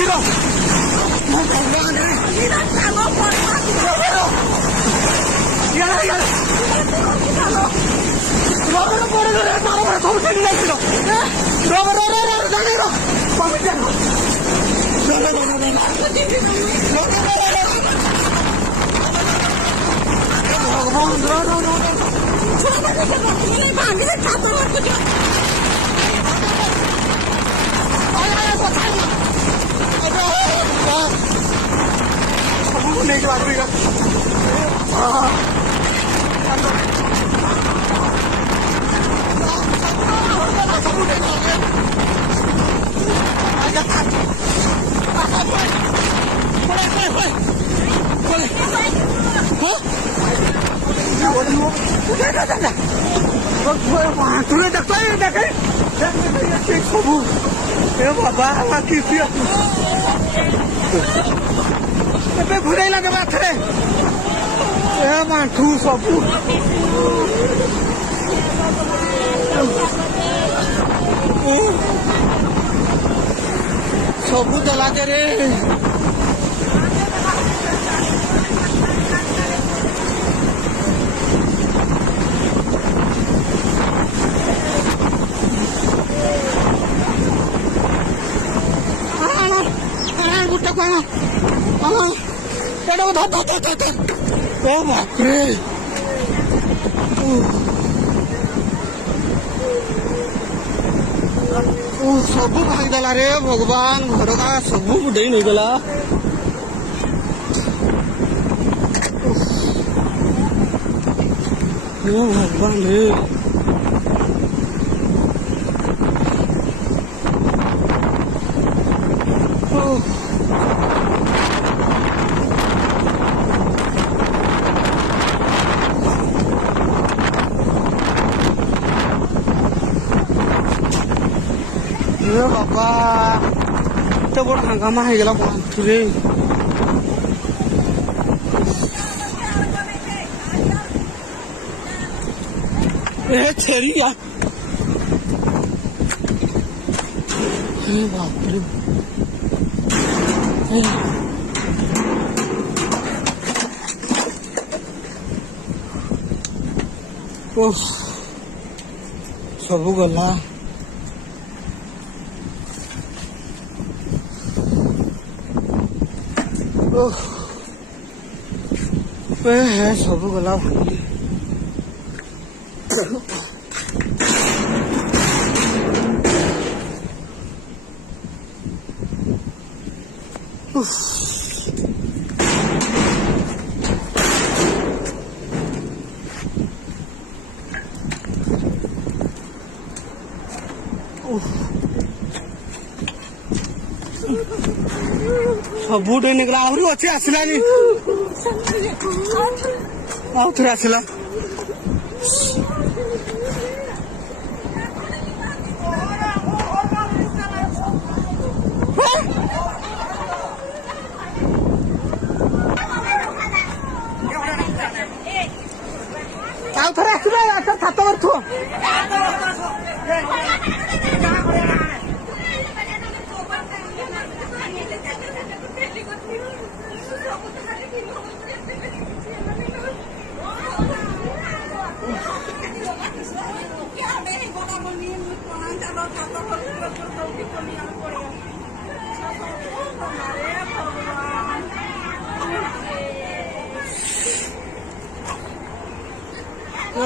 ଆସିଲ ସବୁ ଛିଡ଼ି ଯାଇଥିଲ ସବୁ ନେଇକି ବାହାରିବି ସବୁ ଏ ବାବା କିଛି ଏବେ ଘୁରେଇଲା କେବେ ଏଥରେ ଏ ମାଣ୍ଠୁ ସବୁ ସବୁ ଦେଲା ରେ गुट्टा को ओ बापरे सबू भागदेला रे भगवान घर का सबू बुढ़े नहीं गला भगवान रे बाबा तो बड़ा हंगामा है गला बांधुरे ए छेरी यार अरे बाप रे ओ सबू गला है सब गला भांगी सबूट निकला आहरी अच्छे आसलानी आउ थे आसला आउ थे आसला अच्छा छात करूँ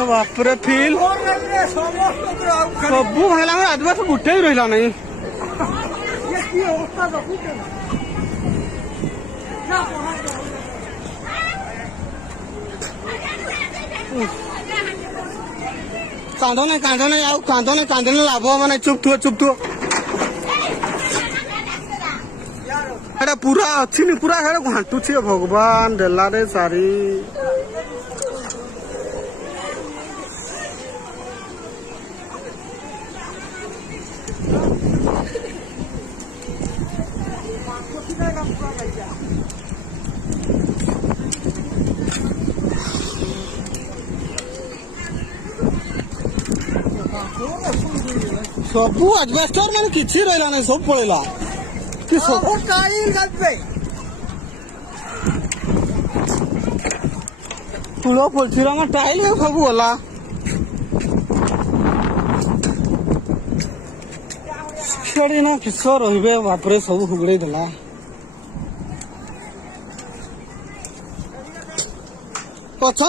बापरे फिल सबू भागला आदिवासी गुटे ही रहा नहीं कांदो नहीं आउ कांदो नहीं लाभ माने चुप थुओ एटा पूरा अच्छी नहीं पूरा घाटू छे भगवान देला रे सारी सबू एडवेस्टर मैंने किसी रहा नहीं सब पड़ेगा कि सब वो टाइल गलते तुलो पोलथिरा में टाइल है सब वाला छेड़ी ना किसो रहिबे बापरे सब हुगड़े देला अच्छा